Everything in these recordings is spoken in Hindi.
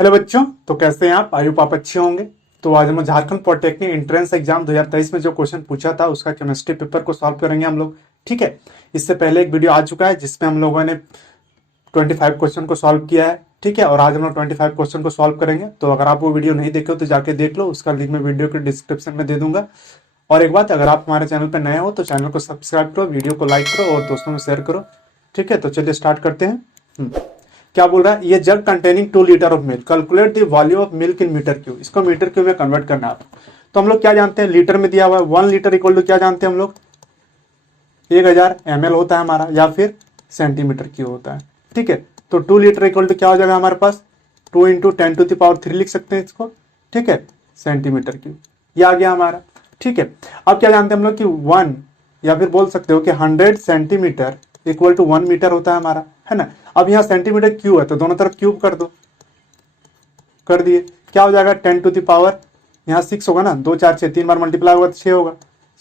हेलो बच्चों, तो कैसे हैं आप? आयु आप अच्छे होंगे। तो आज हम झारखंड पॉलिटेक्निक एंट्रेंस एग्जाम 2023 में जो क्वेश्चन पूछा था उसका केमिस्ट्री पेपर को सॉल्व करेंगे हम लोग। ठीक है, इससे पहले एक वीडियो आ चुका है जिसमें हम लोगों ने 25 क्वेश्चन को सॉल्व किया है। ठीक है, और आज हम लोग 25 क्वेश्चन को सॉल्व करेंगे। तो अगर आप वो वीडियो नहीं देखे हो तो जाके देख लो, उसका लिंक मैं वीडियो के डिस्क्रिप्शन में दे दूंगा। और एक बात, अगर आप हमारे चैनल पर नए हो तो चैनल को सब्सक्राइब करो, वीडियो को लाइक करो और दोस्तों में शेयर करो। ठीक है, तो चलिए स्टार्ट करते हैं। क्या बोल रहा है? ये jug containing 2 litre of milk, calculate the volume of milk in metre cube. इसको मीटर क्यूब में कन्वर्ट करना है आपको। तो हम लोग क्या जानते हैं, लीटर में दिया हुआ है 1 लीटर इक्वल टू क्या जानते हैं हम लोग, 1000 ml होता है हमारा, या फिर सेंटीमीटर क्यूब होता है। ठीक है, तो 2 लीटर इक्वल टू क्या हो जाएगा हमारे पास, 2 इंटू 10⁻³ लिख सकते हैं इसको। ठीक है, सेंटीमीटर क्यूब ये आ गया हमारा। ठीक है, अब क्या जानते हैं हम लोग कि 1 या फिर बोल सकते हो कि 100 सेंटीमीटर इक्वल टू 1 मीटर होता है हमारा, है ना। अब यहाँ सेंटीमीटर क्यूब है तो दोनों तरफ क्यूब कर दो, कर दिए। क्या हो जाएगा 10⁻, यहाँ 6 होगा ना, 2 4 6, 3 बार मल्टीप्लाई होगा तो 6 होगा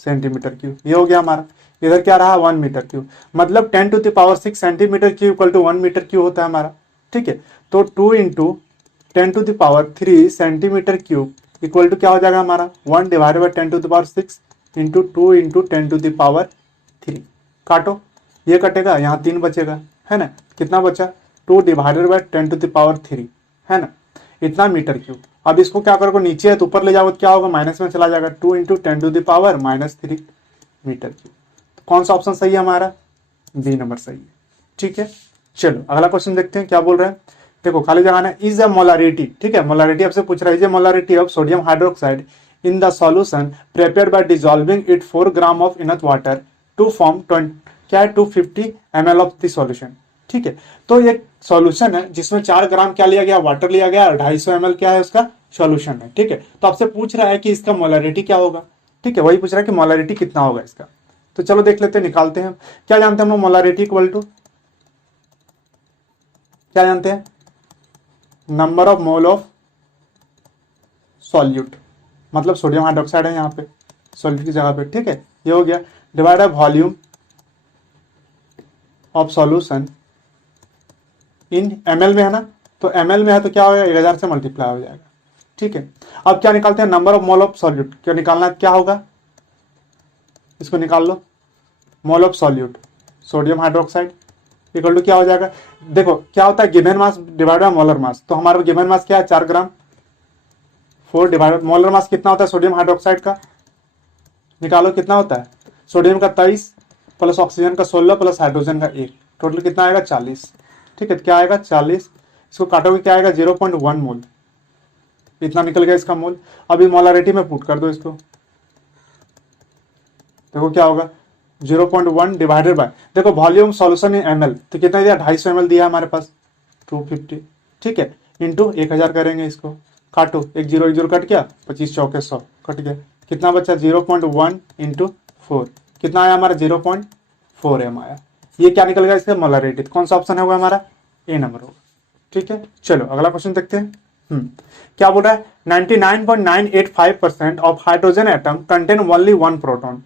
सेंटीमीटर क्यूब। ये हो गया हमारा। इधर क्या रहा 1 मीटर क्यूब, मतलब 10⁻6 centimetre cube equal to 1 metre cube होता है हमारा। ठीक है, तो 2 into 10⁻³ centimetre cube equal to क्या हो जाएगा हमारा, 1 डिवाइडेड बाई 10⁻6 इंटू 2 इंटू 10⁻3। काटो, ये कटेगा, यहाँ 3 बचेगा, है ना। कितना बचा, 2 डिवाइडेड बाई 10⁻3, है ना, इतना मीटर क्यूब। अब इसको क्या करोगे, नीचे है तो ऊपर ले जाओगे तो क्या होगा, माइनस में चला जाएगा, 2 इंटू 10⁻³ मीटर क्यूब। तो कौन सा ऑप्शन सही है हमारा, बी नंबर सही है। ठीक है, चलो अगला क्वेश्चन देखते हैं क्या बोल रहे हैं। देखो खाली जगह है, इज अ मोलारिटी। ठीक है, मोलारिटी आपसे पूछ रहा है, is a molarity of sodium hydroxide in the solution prepared by dissolving it 4 gram of enough water to form क्या है 250 ml ऑफ द सॉल्यूशन। ठीक है, तो एक सॉल्यूशन है जिसमें 4 ग्राम क्या लिया गया, वाटर लिया गया, और 250 ml क्या है उसका सॉल्यूशन है। ठीक है, तो आपसे पूछ रहा है कि इसका मोलारिटी क्या होगा। ठीक है, वही पूछ रहा है कि मोलारिटी कितना होगा इसका। तो चलो देख लेते हैं, निकालते हैं। क्या जानते हैं हम लोग, मोलारिटी इक्वल टू क्या जानते हैं, number of mole of solute, मतलब सोडियम हाइड्रोक्साइड है यहाँ पे सॉल्यूट की जगह पे। ठीक है, ये हो गया, divide by volume of solution in ml में है ना, तो ml में है तो क्या होगा, 1000 से मल्टीप्लाई हो जाएगा। ठीक है, अब क्या निकालते हैं, number of mole of solute. क्या निकालना है, क्या होगा, इसको निकाल लो, mole of solute sodium hydroxide equal to क्या हो जाएगा। देखो क्या होता है, given mass divide by molar mass. तो हमारा गिवन मास क्या है, 4 ग्राम, 4 डिवाइड मोलर मास कितना होता है सोडियम हाइड्रोक्साइड का, निकालो कितना होता है, सोडियम का 23 प्लस ऑक्सीजन का 16 प्लस हाइड्रोजन का 1, टोटल कितना आएगा 40। ठीक है, क्या आएगा 40, इसको काटोगे क्या आएगा 0.1 मोल, इतना निकल गया इसका मोल। अभी मोलारिटी में पुट कर दो इसको, देखो क्या होगा 0.1 डिवाइडेड बाय, देखो वॉल्यूम सॉल्यूशन इन ml, तो कितना दिया 250 ml दिया हमारे पास 250। ठीक है, इंटू 1000 करेंगे इसको, काटो, 1 0 1 0 कट गया, 25 चौके 100 कट गया, कितना बचा 0.1 इंटू 4, कितना आया हमारा 0.4 m आया। ये क्या निकल गया इसका मोलारिटी, कौन सा ऑप्शन होगा हमारा, ए नंबर होगा। ठीक है, चलो अगला क्वेश्चन देखते हैं। क्या बोल रहा है, 99.985% of hydrogen atom contain only 1 proton,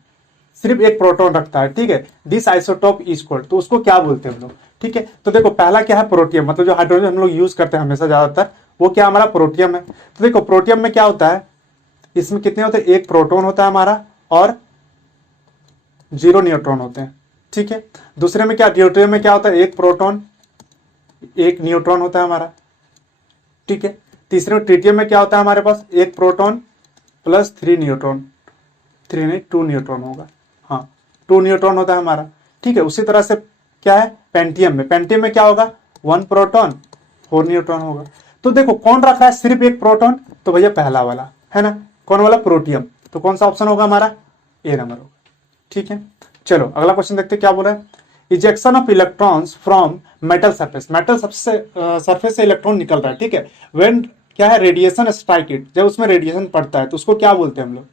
सिर्फ एक प्रोटॉन रखता है। ठीक है, दिस आइसोटोप इज कॉल्ड, तो उसको क्या बोलते हैं हम लोग। ठीक है, तो देखो पहला क्या है, प्रोटियम, मतलब जो हाइड्रोजन हम लोग यूज करते हैं हमेशा ज्यादातर, वो क्या हमारा प्रोटियम है। तो देखो प्रोटियम में क्या होता है, इसमें कितने होते हैं, एक प्रोटॉन होता है हमारा और 0 न्यूट्रॉन होते हैं। ठीक है, दूसरे में क्या, ड्यूटेरियम में क्या होता है, एक प्रोटॉन 1 न्यूट्रॉन होता है हमारा। ठीक है, तीसरे में ट्रिटियम में क्या होता है हमारे पास, एक प्रोटॉन प्लस 3 न्यूट्रॉन, 3 नहीं 2 न्यूट्रॉन होगा, हाँ 2 न्यूट्रॉन होता है हमारा। ठीक है, उसी तरह से क्या है पेंटियम में, पेंटियम में क्या होगा 1 प्रोटॉन 4 न्यूट्रॉन होगा। तो देखो कौन रखा है सिर्फ एक प्रोटॉन, तो भैया पहला वाला है ना, कौन वाला, प्रोटियम। तो कौन सा ऑप्शन होगा हमारा, ए नंबर होगा। ठीक है, चलो अगला क्वेश्चन देखते हैं क्या बोल रहा है, ejection of electrons from metal surface, metal surface से इलेक्ट्रॉन निकल रहा है। ठीक है, व्हेन क्या है, रेडिएशन स्ट्राइक इट, जब उसमें रेडिएशन पड़ता है तो उसको क्या बोलते हैं हम लोग,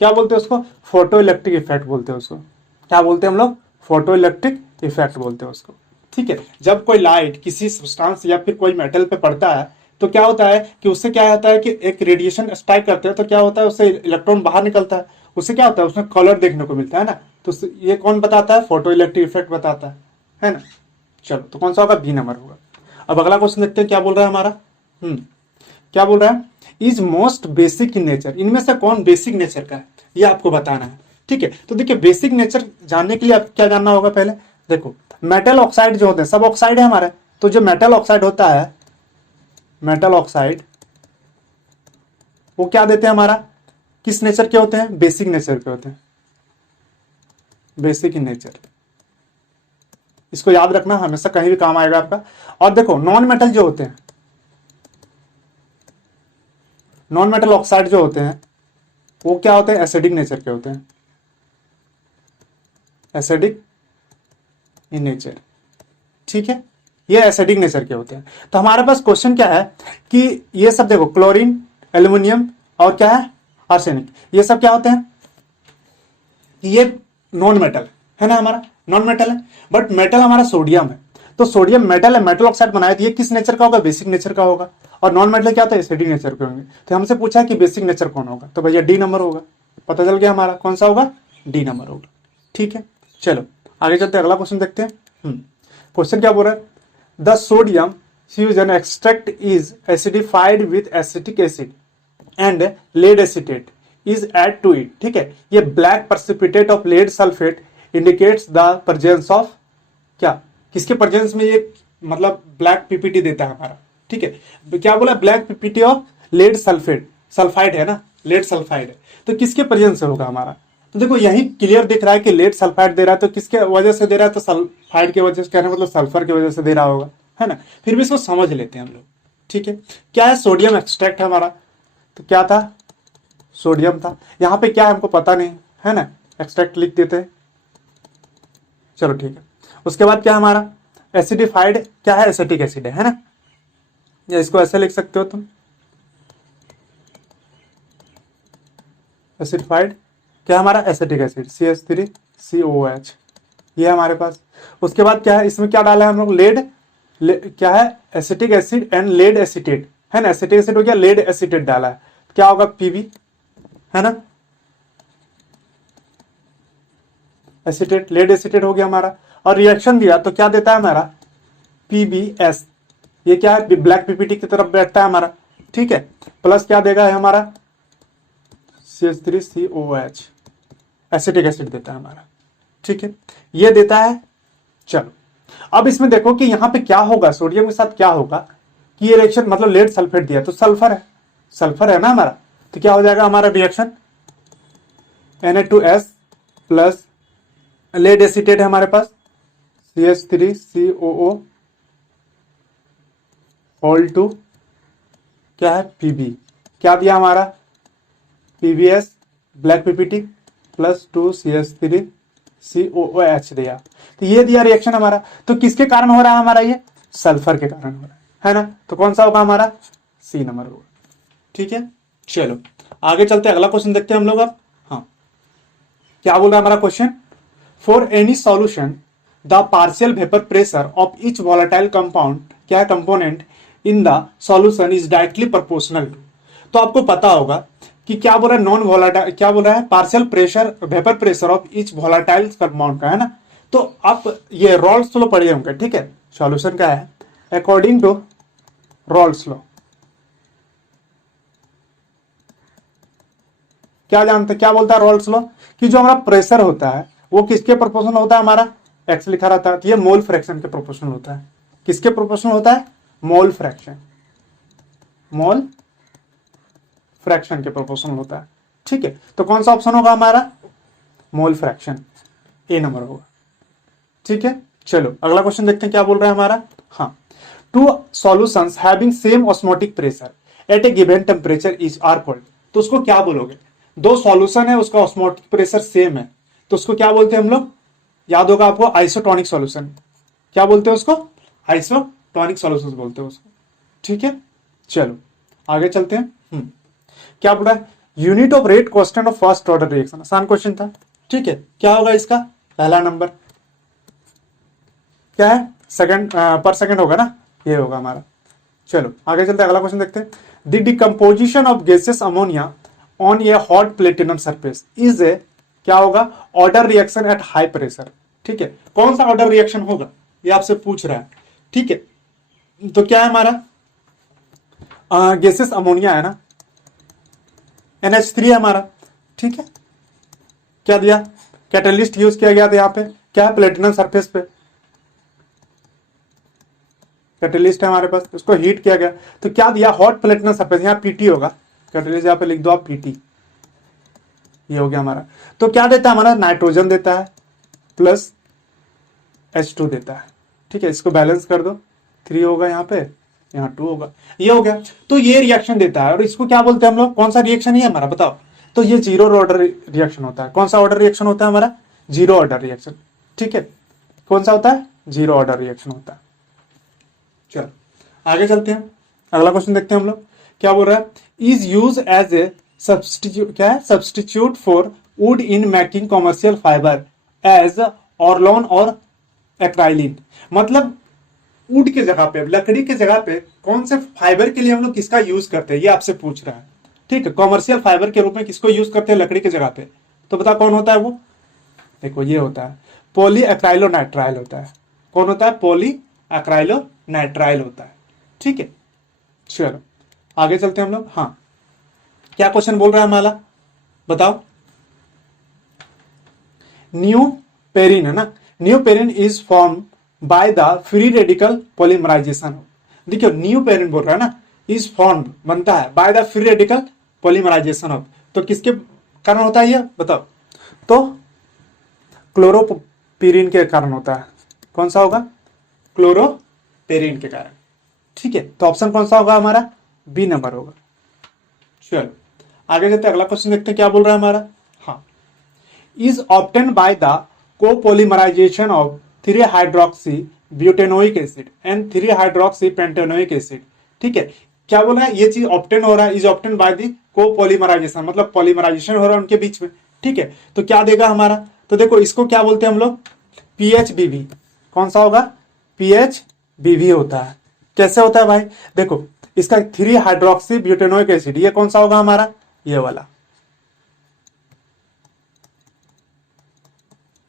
क्या बोलते हैं उसको, फोटो इलेक्ट्रिक इफेक्ट बोलते हैं उसको। क्या बोलते हैं हम लोग, फोटो इलेक्ट्रिक इफेक्ट बोलते हैं उसको। ठीक है, जब कोई लाइट किसी सब्सटेंस या फिर कोई मेटल पे पड़ता है तो क्या होता है कि उससे क्या होता है कि एक रेडिएशन स्ट्राइक करते हैं, तो क्या होता है उससे इलेक्ट्रॉन बाहर निकलता है, उससे क्या होता है उसमें कलर देखने को मिलता है ना। तो ये कौन बताता है, फोटो इलेक्ट्रिक इफेक्ट बताता है ना। चलो तो कौन सा होगा, बी नंबर होगा। अब अगला क्वेश्चन देखते हैं क्या बोल रहा है हमारा। क्या बोल रहा है, is most basic in nature, इनमें से कौन बेसिक नेचर का है ये आपको बताना है। ठीक है, तो देखिए बेसिक नेचर जानने के लिए आप क्या जानना होगा, पहले देखो मेटल ऑक्साइड जो होते हैं सब ऑक्साइड है हमारे, तो जो मेटल ऑक्साइड होता है, मेटल ऑक्साइड वो क्या देते हैं हमारा, किस नेचर के होते हैं, बेसिक नेचर के होते हैं, बेसिक इन नेचर। इसको याद रखना, हमेशा कहीं भी काम आएगा आपका। और देखो नॉन मेटल जो होते हैं, नॉन मेटल ऑक्साइड जो होते हैं वो क्या होते हैं, एसिडिक नेचर के होते हैं, एसिडिक इन नेचर। ठीक है, ये एसिडिक नेचर के होते हैं। तो हमारे पास क्वेश्चन क्या है कि ये सब देखो क्लोरीन, एल्युमिनियम और क्या है, आर्सेनिक, ये सब क्या होते हैं, ये नॉन मेटल है ना, हमारा नॉन मेटल है। बट मेटल हमारा सोडियम है, तो सोडियम मेटल है, मेटल ऑक्साइड बनाया, तो ये किस नेचर का होगा, बेसिक नेचर का होगा। और नॉन मेटल क्या होता है, एसिडिक नेचर के होंगे। तो हमसे पूछा है कि बेसिक नेचर कौन होगा, तो भैया डी नंबर होगा। पता चल गया हमारा कौन सा होगा, डी नंबर होगा। ठीक है, चलो आगे चलते हैं, अगला क्वेश्चन देखते हैं। क्वेश्चन क्या बोल रहा है, the sodium fusion extract is acidified with acetic acid and lead acetate is added to it. ठीक है, ये black precipitate of lead sulphate indicates the presence of, क्या किसके प्रेजेंस में ये मतलब ब्लैक पीपीटी देता है हमारा। ठीक है, क्या बोला, black PPT of lead sulphate, sulphide है ना, लेड सल्फाइड है, तो किसके प्रेजेंस से होगा हमारा। तो देखो यही क्लियर दिख रहा है कि लेड सल्फाइड दे रहा है, तो किसके वजह से दे रहा है, तो सल्फाइड की वजह से, कहने मतलब सल्फर की वजह से दे रहा होगा, है ना। फिर भी इसको समझ लेते हैं हम लोग। ठीक है, क्या है, सोडियम एक्सट्रैक्ट है हमारा, तो क्या था, सोडियम था। यहाँ पे क्या है हमको पता नहीं है ना, एक्सट्रैक्ट लिख देते हैं, चलो ठीक है। उसके बाद क्या हमारा एसिडिफाइड, क्या है, एसिटिक एसिड है ना, या इसको ऐसे लिख सकते हो तुम, एसिडिफाइड क्या हमारा, एसिटिक एसिड CH3COOH, ये है हमारे पास। उसके बाद क्या है, इसमें क्या डाला है हम लोग, लेड, क्या है, acetic acid and lead acetate, है ना, एसिटिक एसिड हो गया, लेड एसिटेट डाला है, क्या होगा, PB, है ना, एसिटेट, लेड एसिटेट हो गया हमारा। और रिएक्शन दिया तो क्या देता है हमारा, PBS, ये क्या है, ब्लैक पीपीटी की तरफ बैठता है हमारा। ठीक है, प्लस क्या देगा है हमारा, CH3COOH, एसिटिक एसिड देता है हमारा। ठीक है, ये देता है। चलो अब इसमें देखो कि यहां पे क्या होगा, सोडियम के साथ क्या होगा कि ये रिएक्शन, मतलब लेड सल्फेट दिया तो सल्फर है, सल्फर है ना हमारा, तो क्या हो जाएगा हमारा reaction, Na2S plus lead acetate है हमारे पास, CH3COO होल टू क्या है, PB, क्या दिया हमारा, PBS black PPT plus 2CH3COOH दिया, तो ये दिया रिएक्शन हमारा। तो किसके कारण हो रहा है हमारा, ये सल्फर के कारण हो रहा है ना, तो कौन सा होगा हमारा, C नंबर होगा। ठीक है, चलो आगे चलते हैं, अगला क्वेश्चन देखते हैं हम लोग अब। हाँ, क्या बोल रहा है हमारा question, for any solution the partial vapour pressure of each volatile compound, क्या है, component in the solution is directly proportional to. तो आपको पता होगा कि क्या बोल रहा है, नॉन वॉलेटाइल, क्या बोल रहा है, partial pressure, vapour pressure of each volatile compound का, है ना। तो आप ये रॉल्स लॉ पढ़े होंगे। ठीक है, सॉल्यूशन क्या है, अकॉर्डिंग टू रॉल्स लॉ, क्या जानते, क्या बोलता है रॉल्स लॉ, कि जो हमारा प्रेशर होता है वो किसके प्रोपोर्शनल होता है, हमारा एक्स लिखा रहता है, तो ये मोल फ्रैक्शन के प्रोपोर्शनल होता है। किसके प्रोपोर्शनल होता है, मोल फ्रैक्शन, मोल फ्रैक्शन के प्रोपोर्शनल होता है। ठीक है, तो कौन सा ऑप्शन होगा हमारा, मोल फ्रैक्शन, ए नंबर होगा। ठीक है, चलो अगला क्वेश्चन देखते हैं क्या बोल रहा है हमारा। हाँ, two solutions having same osmotic pressure at a given temperature is are called. तो उसको क्या बोलोगे, दो सॉल्यूशन है, उसका ऑस्मोटिक प्रेशर सेम है, तो उसको क्या बोलते हैं हम लोग, याद होगा आपको, आइसोटोनिक सॉल्यूशन। क्या बोलते हैं उसको, आइसोटोनिक सॉल्यूशन बोलते हैं उसको। ठीक है, चलो आगे चलते हैं। क्या बोल रहा है, unit of rate constant of first order reaction, आसान क्वेश्चन था। ठीक है, क्या होगा इसका, पहला नंबर क्या है, सेकंड पर सेकंड होगा ना, ये होगा हमारा। चलो आगे चलते हैं, अगला क्वेश्चन देखते हैं। The decomposition of gases ammonia on A hot platinum surface is a, क्या होगा, order reaction at high pressure. ठीक है, कौन सा ऑर्डर रिएक्शन होगा, ये आपसे पूछ रहा है। ठीक है, तो क्या है हमारा, गैसेस अमोनिया है ना, NH3 है हमारा, ठीक है। क्या दिया, कैटलिस्ट यूज किया गया था यहाँ पे, क्या है, प्लेटिनम सरफेस पे कैटलिस्ट है हमारे पास, उसको हीट किया गया तो क्या दिया, हॉट प्लेटिनम सरफेस, यहाँ पीटी होगा, कैटलिस्ट यहाँ पे लिख दो आप पीटी, ये हो गया हमारा। तो क्या देता है हमारा, नाइट्रोजन देता है प्लस H2 देता है, ठीक है। इसको बैलेंस कर दो, 3 होगा यहाँ पे, यहाँ 2 होगा, ये हो गया। तो ये रिएक्शन देता है और इसको क्या बोलते हैं हम लोग, कौन सा रिएक्शन है हमारा, बताओ। तो ये जीरो ऑर्डर रिएक्शन होता है। कौन सा ऑर्डर रिएक्शन होता है हमारा, जीरो ऑर्डर रिएक्शन, ठीक है। कौन सा होता है, जीरो ऑर्डर रिएक्शन होता है। चलो आगे चलते हैं, अगला क्वेश्चन देखते हैं हम लोग, क्या बोल रहा है, is use as a substitute, क्या है, substitute for wood in making commercial fibre as Orlon और एक्राइलिन। मतलब वुड के जगह पे, लकड़ी के जगह पे कौन से फाइबर के लिए हम लोग किसका यूज करते हैं, ये आपसे पूछ रहा है, ठीक है। कॉमर्शियल फाइबर के रूप में किसको यूज करते हैं लकड़ी के जगह पे, तो बता कौन होता है वो, देखो ये होता है पॉली एक्राइलोनाइट्राइल होता है। कौन होता है, पॉली एक्राइलोनाइट्राइल होता है, ठीक है। चलो आगे चलते हैं हम लोग। हाँ, क्या क्वेश्चन बोल रहा है हमारा, बताओ। न्यू पेरिन है ना, neoprene is form by the free radical polymerisation. देखियो न्यू पेरिन बोल रहा है ना, इज फॉर्म बनता है by the free radical polymerisation of, तो किसके कारण होता है ये बताओ, तो क्लोरोपेरिन के कारण होता है। कौन सा होगा, क्लोरोपेरिन के कारण, ठीक है। तो ऑप्शन कौन सा होगा हमारा, बी नंबर होगा। चलो आगे चलते अगला क्वेश्चन देखते हैं क्या बोल रहा है हमारा। हाँ, is obtain by the copolymerisation of 3 hydroxy butanoic acid and 3 hydroxy pentanoic acid, ठीक है। क्या बोल रहा है, ये चीज ऑब्टेन हो रहा है, इज ऑब्टेन बाय द कोपोलीमराइजेशन, मतलब पॉलीमराइजेशन हो रहा है उनके बीच में, ठीक है। तो क्या देगा हमारा, तो देखो इसको क्या बोलते हैं हम लोग, PHBV। कौन सा होगा, PHBV होता है। कैसे होता है भाई, देखो इसका 3 हाइड्रोक्सी ब्यूटेनोइक एसिड, ये कौन सा होगा हमारा, ये वाला,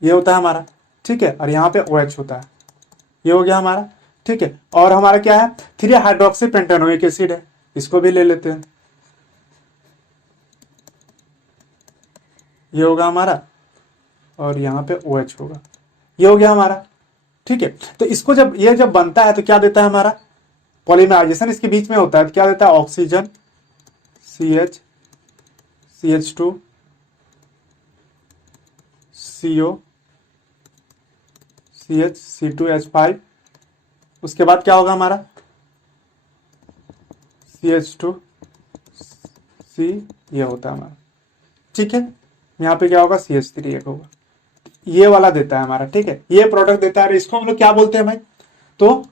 ये होता है हमारा, ठीक है। और यहाँ पे OH होता है, ये हो गया हमारा, ठीक है। और हमारा क्या है, 3 हाइड्रोक्सी पेंटेनोइक एसिड है, इसको भी ले लेते हैं, ये होगा हमारा, और यहाँ पे OH होगा, ये हो गया हमारा, ठीक है। तो इसको जब ये जब बनता है तो क्या देता है हमारा, पॉलीमराइजेशन इसके बीच में होता है तो क्या देता है, oxygen CH CH2 CO CH C2H5, उसके बाद क्या होगा हमारा, CH2 C, ये होता है हमारा, ठीक है। यहाँ पे क्या होगा, CH3 एक होगा, ये वाला देता है हमारा, ठीक है। ये प्रोडक्ट देता है, इसको हम लोग क्या बोलते हैं भाई, तो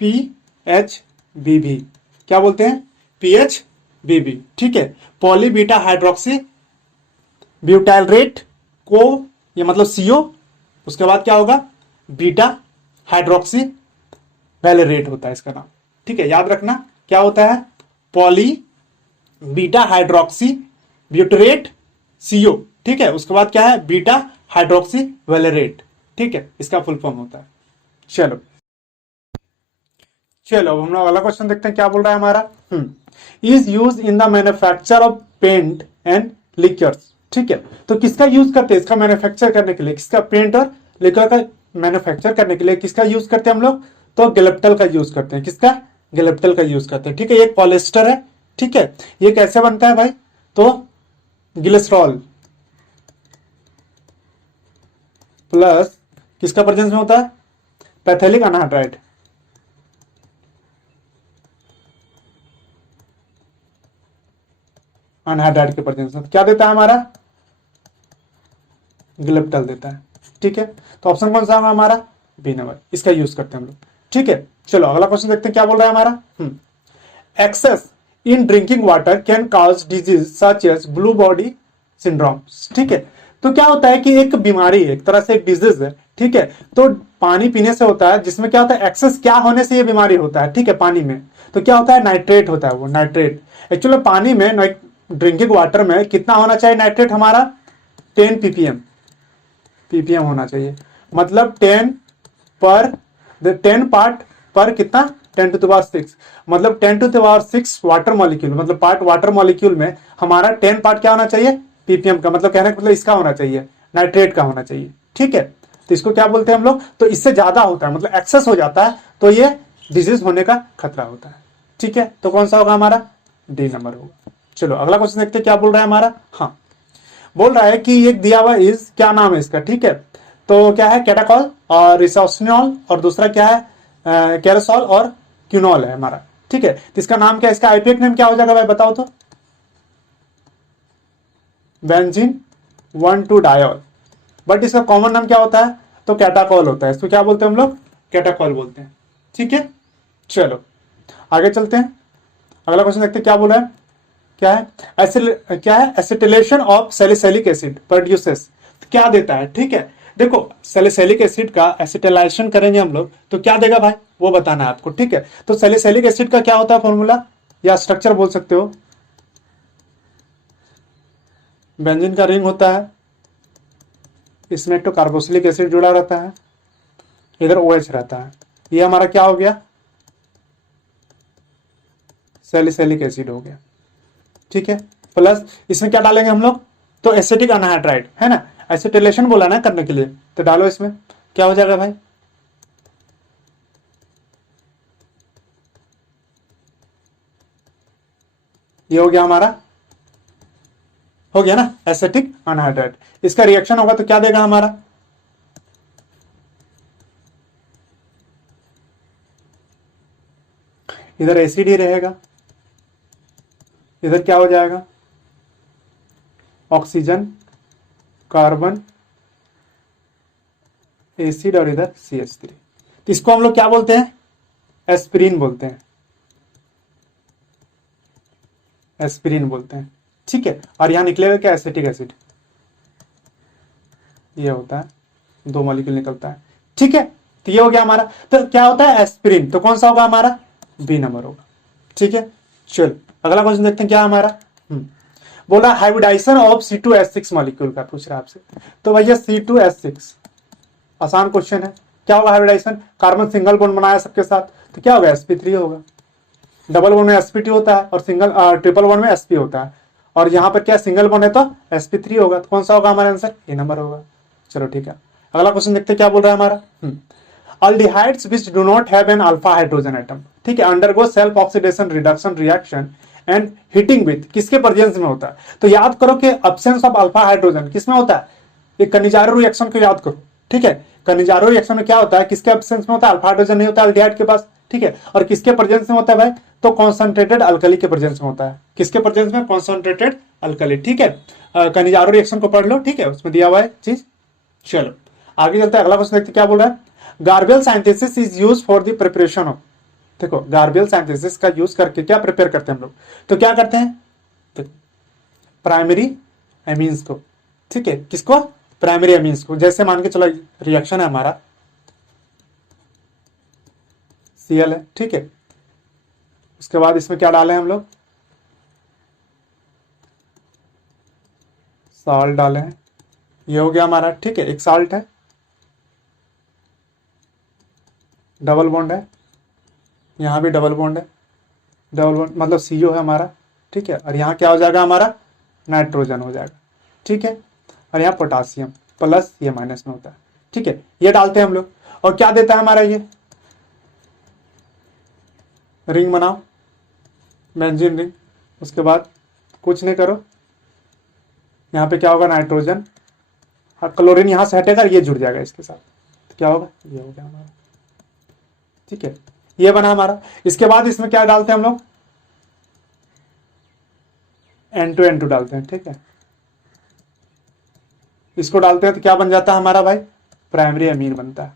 PHBV, क्या बोलते हैं, PHBV, ठीक है। पॉली बीटा हाइड्रोक्सी ब्यूटाइलरेट को, ये मतलब CO, उसके बाद क्या होगा, बीटा हाइड्रोक्सी वैलेरेट होता है इसका नाम, ठीक है। याद रखना क्या होता है, poly beta hydroxy butyrate CO, ठीक है। उसके बाद क्या है, बीटा हाइड्रोक्सी वैलेरेट, ठीक है, इसका फुल फॉर्म होता है। चलो चलो अब हम लोग अगला क्वेश्चन देखते हैं क्या बोल रहा है हमारा, is use in the manufacture of paint and liquors, ठीक है। तो किसका यूज करते हैं, इसका मैन्युफैक्चर करने के लिए, किसका, पेंट और लिक्वर का मैन्युफैक्चर करने के लिए किसका यूज करते हैं हम लोग, तो गैलेप्टल का यूज करते हैं, किसका, गैलेप्टल का यूज करते हैं, ठीक है। ये पॉलिएस्टर है, ठीक है। ये कैसे बनता है भाई, तो ग्लिसरॉल प्लस किसका प्रेजेंस में होता है, पैथेलिक अनहाइड्राइड, अनहाइड्राइड के प्रेजेंस में क्या देता है हमारा, ग्लिप्टल देता है, ठीक है। तो ऑप्शन कौन सा है हमारा, बी नंबर, इसका यूज करते हैं हम लोग, ठीक है। चलो अगला क्वेश्चन देखते हैं क्या बोल रहा है हमारा, excess in drinking water can cause disease such as blue body syndrome, ठीक है। तो क्या होता है कि एक बीमारी है, एक तरह से एक डिजीज है, ठीक है। तो पानी पीने से होता है, जिसमें क्या होता है, एक्सेस क्या होने से ये बीमारी होता है, ठीक है, पानी में। तो क्या होता है, नाइट्रेट होता है, वो नाइट्रेट एक्चुअली पानी में, ड्रिंकिंग वाटर में कितना होना चाहिए नाइट्रेट हमारा, 10 ppm होना चाहिए, मतलब 10 पार्ट पर कितना 10⁻6, मतलब 10⁻6 वाटर मॉलिक्यूल, मतलब पार्ट वाटर मॉलिक्यूल में हमारा 10 पार्ट क्या होना चाहिए, ppm का, मतलब कहने का मतलब इसका होना चाहिए, नाइट्रेट का होना चाहिए। ठीक है, तो इसको क्या बोलते हैं हम लोग, तो इससे ज्यादा होता है, मतलब एक्सेस हो जाता है, तो ये डिजीज होने का खतरा होता है। ठीक है, तो कौन सा होगा हमारा, डी नंबर होगा। चलो अगला क्वेश्चन देखते हैं क्या बोल रहा है हमारा। हाँ, बोल रहा है कि एक दिया हुआ इज, क्या नाम है इसका, ठीक है, तो क्या है, कैटाकॉल और रिसोसनियोल, और दूसरा क्या है कैरोसॉल और क्यूनॉल है हमारा। ठीक है, तो इसका नाम क्या है, इसका आईपीएक नेम क्या हो जाएगा भाई बताओ तो, बेंजीन 1,2 डायोल, बट इसका कॉमन नाम क्या होता है, तो कैटाकॉल होता है, इसको क्या बोलते हैं हम लोग, कैटाकॉल बोलते हैं। ठीक है, चलो आगे चलते हैं, अगला क्वेश्चन देखते हैं क्या बोला है, क्या है क्या है, acetylation of salicylic acid produces, क्या देता है। ठीक है, देखो सैलिसिलिक एसिड का एसिटिलाइजेशन करेंगे हम लोग तो क्या देगा भाई, वो बताना है आपको। ठीक है, तो सैलिसिलिक एसिड का क्या होता है फॉर्मूला या स्ट्रक्चर बोल सकते हो, बेंजीन का रिंग होता है, इसमें एक तो कार्बोक्सिलिक एसिड जुड़ा रहता है, इधर OH रहता है, ये हमारा क्या हो गया, सैलिसिलिक एसिड हो गया। ठीक है, प्लस इसमें क्या डालेंगे हम लोग, तो एसिटिक अनहाइड्राइड है ना, एसिटिलेशन बोला ना करने के लिए, तो डालो इसमें, क्या हो जाएगा भाई, ये हो गया हमारा, हो गया ना एसिटिक अनहाइड्राइड। इसका रिएक्शन होगा तो क्या देगा हमारा, इधर एसिड ही रहेगा, इधर क्या हो जाएगा, ऑक्सीजन, कार्बन, एसिड, और इधर CH3। तो इसको हम लोग क्या बोलते हैं, एस्पिरिन बोलते हैं, एस्पिरिन बोलते हैं। ठीक है, और यहां निकलेगा क्या, एसिटिक एसिड, ये होता है, 2 मॉलिक्यूल निकलता है। ठीक है, तो ये हो गया हमारा, तो क्या होता है एस्पिरिन, तो कौन सा होगा हमारा, बी नंबर होगा। ठीक है, चलो अगला क्वेश्चन देखते हैं क्या हमारा, बोला हाइब्रिडाइजेशन ऑफ C2H6 मॉलिक्यूल का पूछ रहा है आपसे, तो भैया C2H6 आसान क्वेश्चन है, क्या होगा हाइब्रिडाइजेशन, कार्बन सिंगल बॉन्ड बनाया सबके साथ, तो क्या होगा, sp3 होगा, डबल बॉन्ड में sp2 होता है, और सिंगल ट्रिपल बॉन्ड में sp होता है, और यहां पर क्या सिंगल बॉन्ड है तो sp3 होगा, तो कौन सा होगा हमारा आंसर, ए नंबर होगा। चलो ठीक है, अगला क्वेश्चन देखते हैं क्या बोल रहा है हमारा, aldehydes which do not have an alpha hydrogen atom, ठीक है, undergo self oxidation reduction reaction and heating with, किसके प्रेजेंस में होता है, तो याद करो कि absence of alpha hydrogen किसमें होता है, ये कनिजारो रिएक्शन को याद करो। ठीक है, कनिजारो रिएक्शन में क्या होता है, किसके एब्सेंस में होता है, अल्फा हाइड्रोजन नहीं होता एल्डिहाइड के पास। ठीक है, और किसके प्रेजेंस में होता है भाई, तो कॉन्सेंट्रेटेड अल्कली के प्रेजेंस में होता है, किसके प्रेजेंस में, कॉन्सेंट्रेटेड अल्कली। ठीक है, कनिजारो रिएक्शन को पढ़ लो, ठीक है, उसमें दिया हुआ है चीज। चलो आगे चलते हैं, अगला क्वेश्चन देखते क्या बोल रहा है, Gabriel synthesis is use for the preparation of, देखो गार्बियल सिंथेसिस का यूज करके क्या प्रिपेयर करते हैं हम लोग, तो क्या करते हैं, प्राइमरी एमीन्स को। ठीक है, किसको, प्राइमरी एमीन्स को, जैसे मान के चलो रिएक्शन है हमारा Cl है। ठीक है, उसके बाद इसमें क्या डाले हम लोग, साल्ट डाले हैं, ये हो गया हमारा। ठीक है, एक साल्ट है, डबल बॉन्ड है, यहां भी डबल बॉन्ड है, डबल बॉन्ड मतलब CO है हमारा। ठीक है, और यहां क्या हो जाएगा हमारा, नाइट्रोजन हो जाएगा। ठीक है, और यहाँ पोटासियम प्लस, ये माइनस में होता है। ठीक है, ये डालते हैं हम लोग, और क्या देता है हमारा ये, रिंग बनाओ, बेंजीन रिंग, उसके बाद कुछ नहीं करो, यहाँ पे क्या होगा, नाइट्रोजन, हाँ क्लोरीन यहाँ से हटेगा, ये जुड़ जाएगा इसके साथ, तो क्या होगा, ये हो गया हमारा। ठीक है, ये बना हमारा। इसके बाद इसमें क्या डालते हैं हम लोग, N2N2 डालते हैं। ठीक है, इसको डालते हैं तो क्या बन जाता है हमारा भाई, प्राइमरी अमीन बनता है।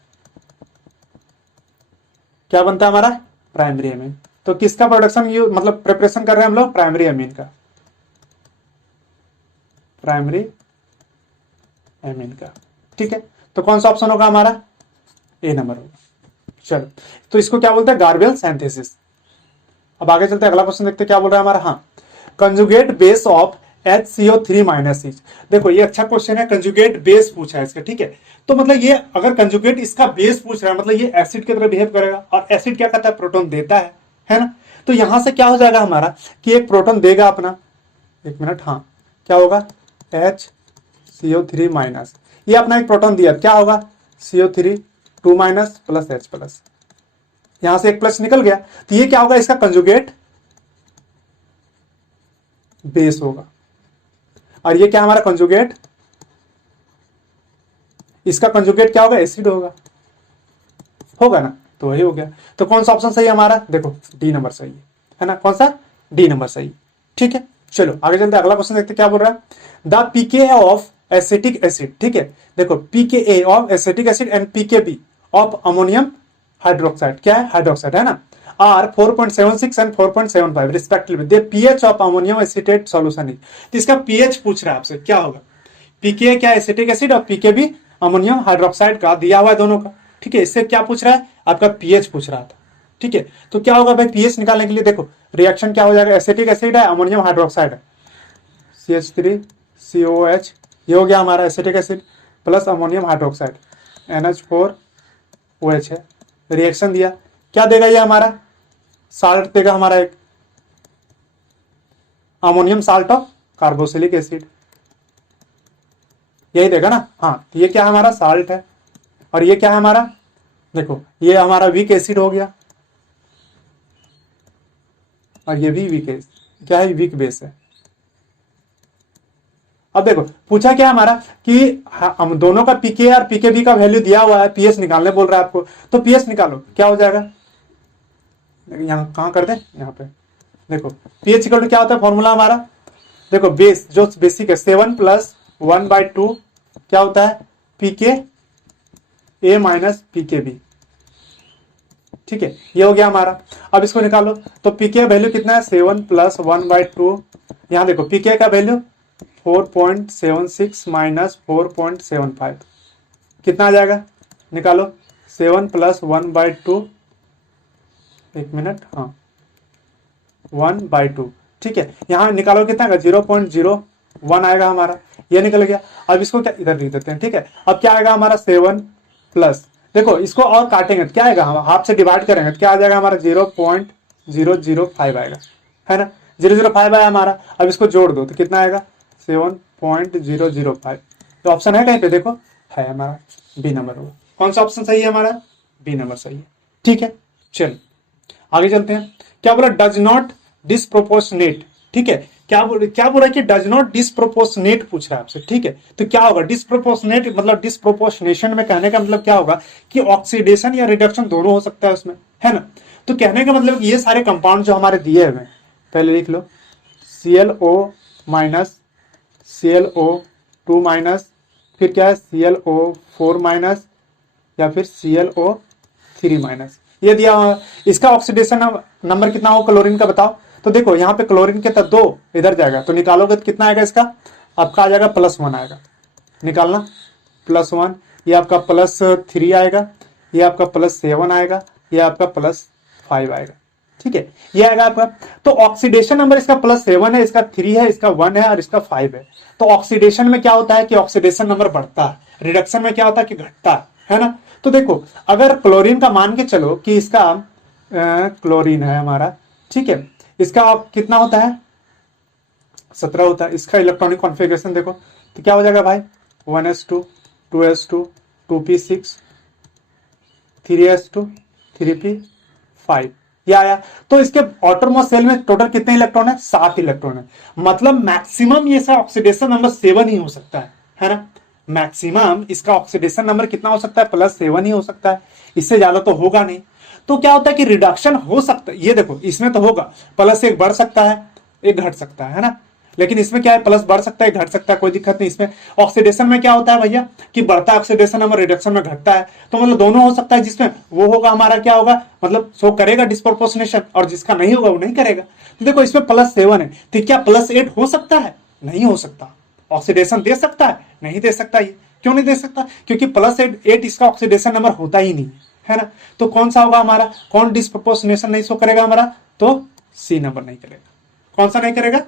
क्या बनता है हमारा, प्राइमरी अमीन। तो किसका प्रोडक्शन मतलब प्रिपरेशन कर रहे हैं हम लोग, प्राइमरी अमीन का, प्राइमरी अमीन का। ठीक है, तो कौन सा ऑप्शन होगा हमारा, ए नंबर होगा। चलो, तो इसको क्या बोलते हैं, गार्बियल सिंथेसिस। अब आगे चलते हैं, अगला क्वेश्चन देखते हैं क्या बोल रहा है हमारा, हाँ, conjugate base of HCO3 minus H। देखो ये अच्छा क्वेश्चन है, कंजुगेट बेस पूछा है इसका, ठीक है। तो मतलब ये अगर कंजुगेट इसका बेस पूछ रहा है मतलब ये एसिड की तरह बिहेव करेगा, और एसिड क्या करता है, प्रोटॉन देता है ना। तो यहां से क्या हो जाएगा हमारा कि एक प्रोटॉन देगा अपना, एक मिनट, हाँ क्या होगा, HCO3 माइनस, ये अपना एक प्रोटॉन दिया, क्या होगा CO3 2 minus plus H plus, यहां से एक प्लस निकल गया, तो ये क्या होगा, इसका कंजुगेट बेस होगा, और ये क्या हमारा कंजुगेट, इसका कंजुगेट क्या होगा, एसिड होगा ना, तो वही हो गया। तो कौन सा ऑप्शन सही है हमारा, देखो डी नंबर सही है ना, कौन सा, डी नंबर सही, ठीक है। चलो आगे चलते, अगला क्वेश्चन देखते क्या बोल रहा है, the pK of acetic acid, ठीक है। देखो pK of acetic acid and pKb of ammonium hydroxide, क्या है, हाइड्रोक्साइड है ना, are 4.76 and 4.75 respectively, the pH of ammonium acetate solution is. तो इसका पीएच पूछ रहा है आपसे, क्या होगा, पीके क्या एसिटिक एसिड और पीकेबी अमोनियम हाइड्रोक्साइड का दिया हुआ है दोनों का, ठीक है। इससे क्या पूछ रहा है, आपका पीएच पूछ रहा था, ठीक है। तो क्या होगा भाई, पीएच निकालने के लिए देखो रिएक्शन क्या हो जाएगा, एसिटिक एसिड है, अमोनियम हाइड्रोक्साइड है, CH3COH, ये हो गया हमारा acetic acid plus ammonium hydroxide NH4OH है, रिएक्शन दिया, क्या देगा ये हमारा, साल्ट देगा हमारा एक, ammonium salt of carboxylic acid, यही देगा ना, हाँ। ये क्या हमारा साल्ट है, और ये क्या है हमारा, देखो ये हमारा वीक एसिड हो गया, और ये भी वीक एसिड क्या है, वीक बेस है। अब देखो पूछा क्या हमारा कि हम दोनों का पीके और पीकेबी का वैल्यू दिया हुआ है, पीएच निकालने बोल रहा है आपको, तो पीएच निकालो, क्या हो जाएगा, यहाँ कहाँ कर दे, यहाँ पे देखो पीएच इक्वल टू क्या होता है, फॉर्मूला हमारा, देखो बेस जो बेसिक है 7 + 1/2 क्या होता है, पीके ए माइनस पीकेबी, ठीक है, ये हो गया हमारा। अब इसको निकालो, तो पीके वैल्यू कितना है, 7 + 1/2, यहाँ देखो पीके का वैल्यू 4.76 माइनस 4.75 कितना आ जाएगा, निकालो, 7 + 1/2, एक मिनट, हाँ 1/2, ठीक है। यहाँ निकालो कितना आएगा, 0.01 आएगा हमारा, ये निकल गया। अब इसको क्या इधर लिख देते हैं, ठीक है। अब क्या आएगा हमारा 7 प्लस, देखो इसको और काटेंगे तो क्या आएगा, हम हाफ से डिवाइड करेंगे तो क्या आ जाएगा हमारा 0.005 आएगा, है ना, 005 आया हमारा। अब इसको जोड़ दो तो कितना आएगा 7.005। तो ऑप्शन है कहीं पे, देखो है हमारा बी नंबर होगा। कौन सा ऑप्शन सही है हमारा, बी नंबर सही है, ठीक है। चलो आगे चलते हैं, क्या बोला, डज नॉट डिस्प्रोपोर्शनेट, ठीक है। क्या बोला कि डज नॉट डिस्प्रोपोर्शनेट पूछ रहा है आपसे, ठीक है। तो क्या होगा डिस्प्रोपोर्शनेट, मतलब डिस्प्रोपोर्शनेशन में कहने का मतलब क्या होगा कि ऑक्सीडेशन या रिडक्शन दोनों हो सकता है उसमें, है ना। तो कहने का मतलब ये सारे कंपाउंड जो हमारे दिए हुए, पहले लिख लो, ClO माइनस, ClO2 माइनस, फिर क्या है ClO4 माइनस, या फिर ClO3 माइनस, ये दिया हुआ। इसका ऑक्सीडेशन नंबर कितना हो क्लोरीन का, बताओ। तो देखो यहाँ पे क्लोरीन के तत्व 2 इधर जाएगा, तो निकालोगे तो कितना आएगा, इसका आपका आ जाएगा +1 आएगा, निकालना +1, ये आपका +3 आएगा, ये आपका +7 आएगा, ये आपका +5 आएगा, ठीक है, ये आएगा आपका। तो ऑक्सीडेशन नंबर इसका +7 है, इसका 3 है, इसका 1 है और इसका 5 है। तो ऑक्सीडेशन में क्या होता है कि ऑक्सीडेशन नंबर बढ़ता है, रिडक्शन में क्या होता है कि घटता है ना। तो देखो अगर क्लोरीन का मान के चलो कि इसका क्लोरीन है हमारा, ठीक है, इसका कितना होता है 17 होता है। इसका इलेक्ट्रॉनिक कॉन्फ़िगरेशन देखो तो क्या हो जाएगा भाई 1s2 2s2 2p6 3s2 3p5 ये आया। तो इसके ऑटरमोस्ट सेल में टोटल कितने इलेक्ट्रॉन है 7 इलेक्ट्रॉन है। मतलब मैक्सिमम ये इसका ऑक्सीडेशन नंबर 7 ही हो सकता है ना। मैक्सिमम इसका ऑक्सीडेशन नंबर कितना हो सकता है +7 ही हो सकता है, इससे ज्यादा तो होगा नहीं। तो क्या होता है कि रिडक्शन हो सकता है, ये देखो इसमें तो होगा +1 बढ़ सकता है, एक घट सकता है ना। लेकिन इसमें क्या है प्लस बढ़ सकता है घट सकता है, कोई दिक्कत नहीं। इसमें ऑक्सीडेशन में क्या होता है भैया कि बढ़ता है ऑक्सीडेशन नंबर, रिडक्शन में घटता है। तो मतलब दोनों हो सकता है, जिसमें वो होगा हमारा क्या होगा मतलब शो करेगा डिस्प्रोपोर्शनेशन, और जिसका नहीं होगा वो नहीं करेगा। तो देखो इसमें +7 है, तो क्या +8 हो सकता है? नहीं हो सकता। ऑक्सीडेशन दे सकता है? नहीं दे सकता। ये क्यों नहीं दे सकता? क्योंकि +8 इसका ऑक्सीडेशन नंबर होता ही नहीं है ना। तो कौन सा होगा हमारा, कौन डिस्प्रोपोर्शनेशन नहीं शो करेगा हमारा? तो सी नंबर नहीं करेगा। कौन सा नहीं करेगा?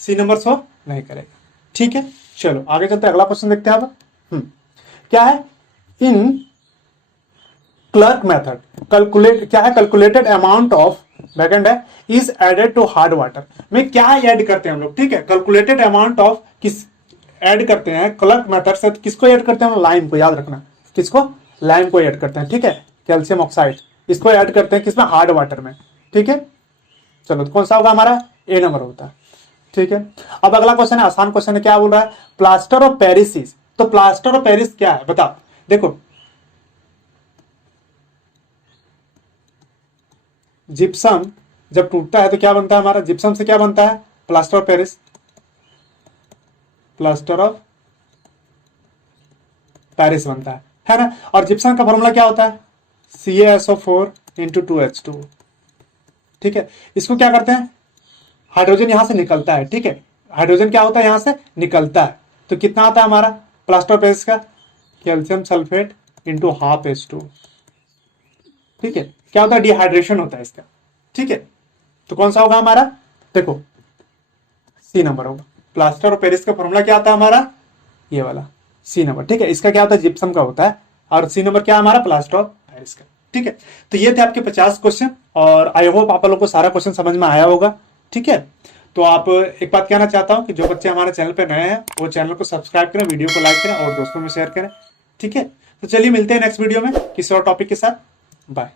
सी नंबर शो नहीं करेगा। ठीक है, चलो आगे चलते अगला क्वेश्चन देखते हैं अब। क्या है, इन क्लर्क मेथड कैलकुलेट, क्या है, कैलकुलेटेड अमाउंट ऑफ बैकेंड है is added to hard water में क्या ऐड करते हैं हम लोग। ठीक है, कैलकुलेटेड अमाउंट ऑफ किस ऐड करते हैं क्लर्क मेथड से, किसको ऐड करते हैं हम, लाइम को, याद रखना किसको, लाइम को ऐड करते हैं। ठीक है, कैल्शियम ऑक्साइड, इसको ऐड करते हैं किसमें, हार्ड वाटर में। ठीक है, चलो तो कौन सा होगा हमारा, ए नंबर होता है। ठीक है, अब अगला क्वेश्चन है, आसान क्वेश्चन है, क्या बोल रहा है, प्लास्टर ऑफ पेरिस इज, तो प्लास्टर ऑफ पेरिस क्या है बताओ। देखो जिप्सम जब टूटता है तो क्या बनता है हमारा, जिप्सम से क्या बनता है, plaster of Paris, plaster of Paris बनता है ना। और जिप्सम का फॉर्मूला क्या होता है, CaSO4 इंटू 2H2। ठीक है, इसको क्या करते हैं, हाइड्रोजन यहां से निकलता है। ठीक है, हाइड्रोजन क्या होता है, यहां से निकलता है, तो कितना आता है हमारा प्लास्टर ऑफ पेरिस का, calcium sulphate into half H2। ठीक है, क्या होता है, डिहाइड्रेशन होता है इसका। ठीक है, तो कौन सा होगा हमारा, देखो सी नंबर होगा। प्लास्टर ऑफ पेरिस का फॉर्मूला क्या आता है हमारा, ये वाला सी नंबर। ठीक है, इसका क्या होता है, जिप्सम का होता है, और सी नंबर क्या है हमारा, प्लास्टर ऑफ पेरिस का। ठीक है, तो ये थे आपके 50 क्वेश्चन, और आई होप आप लोगों को सारा क्वेश्चन समझ में आया होगा। ठीक है, तो आप एक बात कहना चाहता हूं कि जो बच्चे हमारे चैनल पे नए हैं वो चैनल को सब्सक्राइब करें, वीडियो को लाइक करें और दोस्तों में शेयर करें। ठीक है, तो चलिए मिलते हैं नेक्स्ट वीडियो में किसी और टॉपिक के साथ। बाय।